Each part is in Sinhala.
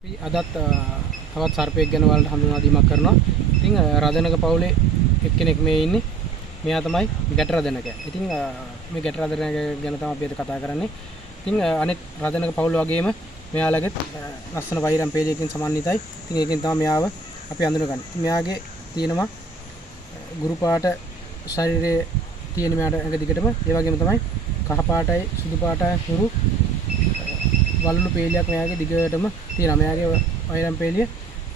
අපි අදත් තවත් සර්පයෙක් ගැන ඔයාලට හඳුන්වා දීමක් කරනවා. ඉතින් රදනක පවුලේ එක්කෙනෙක් මේ ඉන්නේ. මෙයා තමයි ගැට රදනක. ඉතින් මේ ගැට රදනක ගැන තමයි අපි අද කතා කරන්නේ. ඉතින් අනිත් රදනක පවුල වගේම මෙයාලගේ ලස්සන වෛරම් පේජයකින් සමන්විතයි. ඉතින් ඒකෙන් තමයි මෙයාව අපි අඳුනගන්නේ. මෙයාගේ තියෙනවා ගුරු පාට ශරීරයේ තියෙන මෙයාට ඇඟ දිගටම ඒ වගේම තමයි කහ පාටයි සුදු පාටයි හුරු වලලු පේලියක් මෙයාගේ දිගටම තියෙනවා. මෙයාගේ වෛරම් පේලිය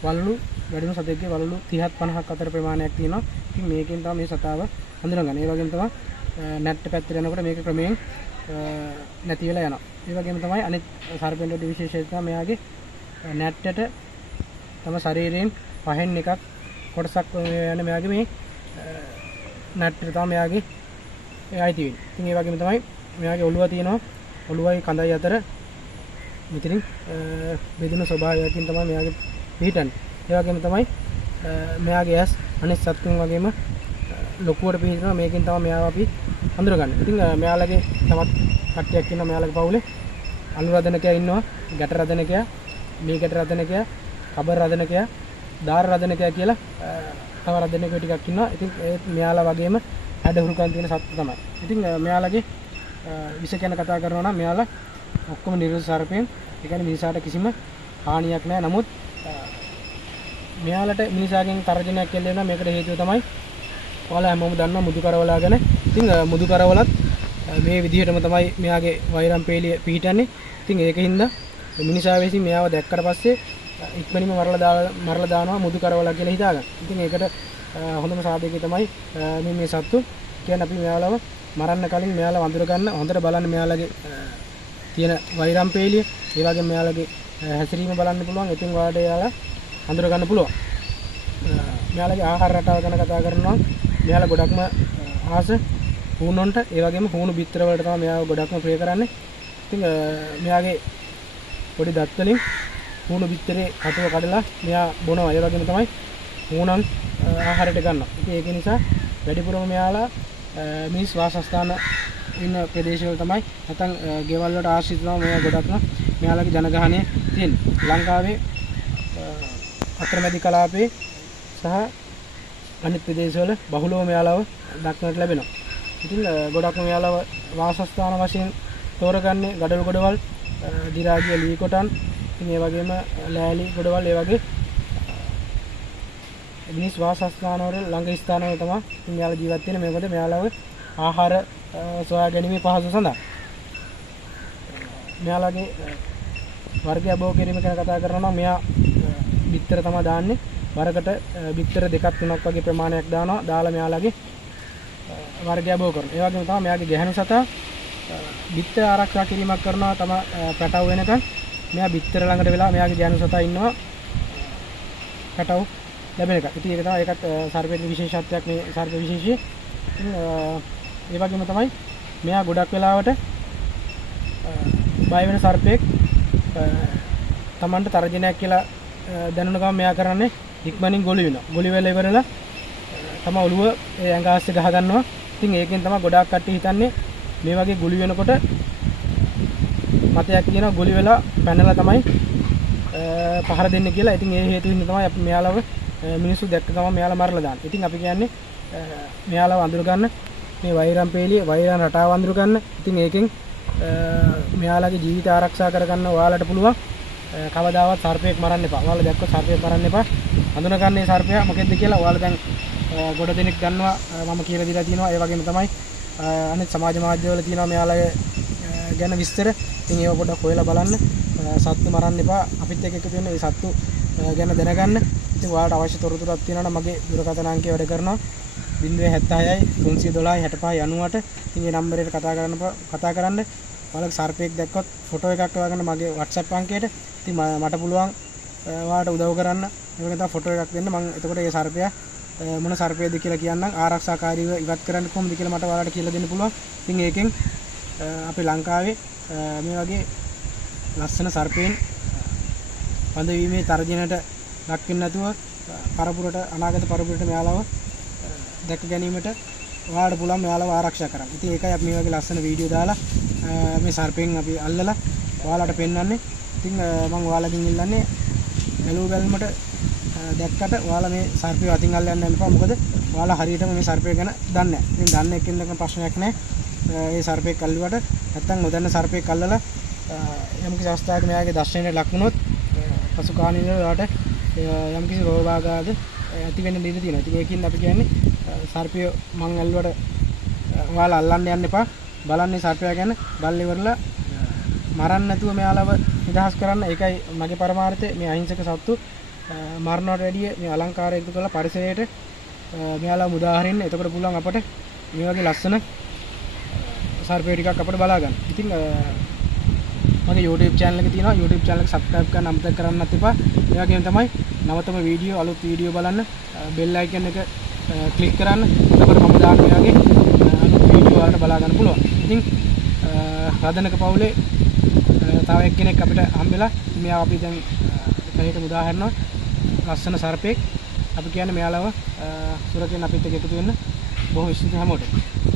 වලලු වැඩිම සතෙක්ගේ වලලු 30ක් 50ක් අතර ප්‍රමාණයක් තියෙනවා. ඉතින් මේකෙන් තමයි මේ සතාව හඳුනගන්නේ. ඒ වගේම තමයි නැට්ට පැත්තට යනකොට මේක ක්‍රමයෙන් නැති වෙලා යනවා. ඒ වගේම තමයි අනිත් සර්පෙන්ට විශේෂය තමයි මෙයාගේ නැට්ටට තම ශරීරයෙන් පහෙන් එකක් කොටසක් යන මෙයාගේ මේ නැට්ටට තමයි මෙයාගේ අයිති වෙන්නේ. ඉතින් ඒ වගේම තමයි මෙයාගේ ඔළුව තියෙනවා. ඔළුවයි කඳයි අතර මෙතනින් බෙදුණු ස්වභාවයකින් තමයි මෙයාගේ පිහිටන්නේ. ඒ වගේම තමයි මෙයාගේ ඇස් අනිත් සත්තුන් වගේම ලොකුවට පිහිටනවා. මේකෙන් තමයි මෙයාව අපි හඳුනගන්නේ. ඉතින් මෙයාලගේ තවත් කට්ටියක් ඉන්නවා මෙයාලගේ පවුලේ. අලු රදනකයා ඉන්නවා, ගැට රදනකයා, මේ ගැට රදනකයා, කබර් රදනකයා, දාර රදනකයා කියලා තව රදනකයෝ ටිකක් ඉන්නවා. ඉතින් ඒ මෙයාලා වගේම හැඩහුරුකම් තියෙන සත්තු තමයි. ඉතින් මෙයාලගේ විෂ ගැන කතා කරනවා නම් මෙයාලා ඔක්කොම නිර්වෘත සර්පයන්. ඒ කියන්නේ මිනිසාට කිසිම හානියක් නැහැ. නමුත් මෙයාලට මිනිසාගෙන් තරජනයක් කෙල්ල වෙනවා. මේකට හේතුව තමයි ඔයාලා හැමෝම දන්නවා මුදු කරවලා ගැන. ඉතින් මුදු කරවලත් මේ විදිහටම තමයි මෙයාගේ වෛරම් පේලිය පිහිටන්නේ. ඉතින් ඒකින්ද මිනිසා විසින් මෙයාව දැක්කට පස්සේ ඉක්මනින්ම මරලා දානවා මුදු කරවලා කියලා හිතාගන්න. ඉතින් ඒකට හොඳම සාධකය තමයි මේ සත්තු. කියන්නේ අපි මෙයාලව මරන්න කලින් මෙයාලා වඳුර ගන්න හොඳට බලන්න මෙයාලගේ තියෙන වෛරම් පේලිය. ඒ වගේම මෙයාලගේ හැසිරීම බලන්න පුළුවන්. ඉතින් ඔයාලට එයාලා හඳුර ගන්න පුළුවන්. මෙයාලගේ ආහාර රටාව ගැන කතා කරනවා. මෙයාලා ගොඩක්ම ආස හුණොන්ට ඒ වගේම හුණු බිත්තර වලට තමයි මෙයාව ගොඩක්ම ප්‍රිය කරන්නේ. ඉතින් මෙයාගේ පොඩි දත් වලින් හුණු බිත්තරේ කටුව කඩලා මෙයා බොනවා. ඒ වගේම තමයි හුණන් ආහාරයට ගන්නවා. ඉතින් ඒක නිසා වැඩිපුරම මෙයාලා මිනිස් වාසස්ථාන ඉන්න ප්‍රදේශවල තමයි නැත්නම් ගෙවල් වලට ආශ්‍රිතව මෙයා ගොඩක්ම මෙයාලගේ ජනගහනය තියෙන්නේ. ලංකාවේ අතරමැදි කලාපයේ සහ අනිත් ප්‍රදේශවල බහුලව මෙයාලව දක්නට ලැබෙනවා. ඉතින් ගොඩක්ම මෙයාලව වාසස්ථාන වශයෙන් තෝරගන්නේ ගඩොල් ගොඩවල්, දිරාගිය ලී කොටන්, ඉතින් ඒ වගේම ලෑලි ගොඩවල්, ඒ වගේ මිනිස් වාසස්ථාන වල ළඟ ස්ථාන වල තමයි මෙයාලා ජීවත් වෙන්නේ. මේකද මෙයාලව ආහාර සොයා ගැනීමේ පහසු සඳහා. මෙයාලගේ වර්ගය අබෝ කිරීම ගැන කතා කරනවා නම් මෙයා බිත්තර තමයි දාන්නේ. වරකට බිත්තර දෙකක් තුනක් වගේ ප්‍රමාණයක් දානවා. දාලා මෙයාලගේ වර්ගය අබෝ කරනවා. ඒ වගේම තමයි මෙයාගේ ගැහණු සතා බිත්තර ආරක්ෂා කිරීමක් කරනවා. තම පැටව වෙනකන් මෙයා බිත්තර ළඟට වෙලා මෙයාගේ ගැහණු සතා ඉන්නවා පැටව ලැබෙන එක. ඉතින් ඒක තමයි ඒකත් සර්පයේ විශේෂත්වයක් මේ සර්ප විශේෂය. ඒ වගේම තමයි මෙයා ගොඩක් වෙලාවට බය වෙන සර්පෙක් Tamanට තරජනයක් කියලා දැනුණ ගමන් මෙයා කරන්නේ ඉක්මනින් ගොළු වෙනවා. ගොළු වෙලා ඉවරලා තම ඔළුව ඒ ඇඟ ආස්සේ ගහ ගන්නවා. ඉතින් ඒකෙන් තමයි ගොඩාක් කට්ටිය හිතන්නේ මේ වගේ ගොළු වෙනකොට මතයක් කියනවා ගොළු වෙලා පැනලා තමයි පහර දෙන්න කියලා. ඉතින් ඒ හේතුවෙන් තමයි අපි මෙයාලව මිනිස්සු දැක්ක ගමන් මෙයාලා මරලා දාන්නේ. ඉතින් අපි කියන්නේ මෙයාලව අඳුර ගන්න මේ වෛරම් පේලිය වෛරම් රටාව අඳුර ගන්න. ඉතින් ඒකෙන් මෙයාලගේ ජීවිත ආරක්ෂා කරගන්න ඔයාලට පුළුවන්. කවදාවත් සර්පයෙක් මරන්න එපා. ඔයාලා දැක්කොත් සර්පයෙක් මරන්න එපා. අඳුනගන්නේ සර්පයා මොකෙද්ද කියලා ඔයාලා දැන් ගොඩ දෙනෙක් ගන්නවා. මම කියලා දීලා තියෙනවා. ඒ වගේම තමයි අනිත් සමාජ මාධ්‍යවල තියෙනවා මෙයාලගේ ගැන විස්තර. ඉතින් ඒව පොඩ්ඩක් හොයලා බලන්න. සත්තු මරන්න එපා. අපිත් එක්ක එකතු වෙන්න මේ සත්තු ගැන දැනගන්න. ඉතින් ඔයාලට අවශ්‍ය තොරතුරුක් තියෙනවා නම් මගේ දුරකථන අංකය වැඩ කරනවා 076යි 312යි 65යි 98. ඉතින් මේ නම්බරේට කතා කරන්න. ඔයාලගේ සර්පයෙක් දැක්කොත් ෆොටෝ එකක් ඔයාගෙන මගේ WhatsApp අංකයට. ඉතින් මට පුළුවන් ඔයාලට උදව් කරන්න. ඒක තමයි ෆොටෝ එකක් දෙන්න. මම එතකොට ඒ සර්පයා මොන සර්පයේද කියලා කියන්නම්. ආරක්ෂාකාරීව ඉවත් කරන්න කොහොමද කියලා මට ඔයාලට කියලා දෙන්න පුළුවන්. ඉතින් ඒකෙන් අපේ ලංකාවේ මේ වගේ ලස්සන සර්පයන් වඳවීමේ තර්ජනයට ලක් වෙන්නේ නැතුව පරපුරට අනාගත පරපුරට මෙයාලව දැක ගැනීමට ඔයාලට පුළුවන් මෙයාලව ආරක්ෂා කරන්න. ඉතින් ඒකයි අපි මේ වගේ ලස්සන වීඩියෝ දාලා මේ සර්පෙන් අපි අල්ලලා ඔයාලට පෙන්වන්නේ. ඉතින් මම ඔයාලගෙන් ඉල්ලන්නේ බැලුව බැලමට දැක්කට ඔයාලා මේ සර්පය අතින් අල්ල යන්න යන්නපා. මොකද ඔයාලා හරියටම මේ සර්පය ගැන දන්නේ නැහැ. ඉතින් දන්නේ එක්කෙනෙක් ප්‍රශ්නයක් නැහැ. ඒ සර්පෙක් අල්ලුවට නැත්තම් නොදන්න සර්පෙක් අල්ලලා යම් කිසි අවස්ථාවක මෙයාගේ දර්ශනයට ලක් වුණොත් පසු කාලීනව ඔයාලට යම් කිසි රෝගාබාධ ඇති වෙන්න ඉඩ තියෙනවා. ඉතින් ඒකින් අපි කියන්නේ සර්පය මං ඇල්ලුවට ඔයාලා අල්ලන්න යන්න එපා. බලන්නේ සර්පයා ගැන බලලා ඉවරලා මරන්න නැතුව මෙයාලව නිදහස් කරන්න. ඒකයි මගේ පරමාර්ථය. මේ අහිංසක සත්තු මරණයට වැඩිය මේ අලංකාරය එකතු කරලා පරිසරයට මෙයාලව මුදා හරින්න. එතකොට පුළුවන් අපට මේ වගේ ලස්සන සර්පය ටිකක් අපිට බලා ගන්න. ඉතින් මගේ YouTube channel එක තියෙනවා. YouTube channel එක subscribe කරන්න අමතක කරන්නත් එපා. ඒ වගේම තමයි නවතම වීඩියෝ අලුත් වීඩියෝ බලන්න bell icon එක click කරන්න. එතකොට මම දාන මේ වගේ අලුත් වීඩියෝ වලට බලා ගන්න පුළුවන්. ඉතින් රදනක පවුලේ තව එක්කෙනෙක් අපිට හම්බෙලා මෙයා අපි දැන් කයට මුදා හැරනවා. ලස්සන සර්පෙක්. අපි කියන්නේ මෙයාලව සුරකින්න අපිත් එක්ක එකතු වෙන්න. බොහොම ස්තුතියි හැමෝටම.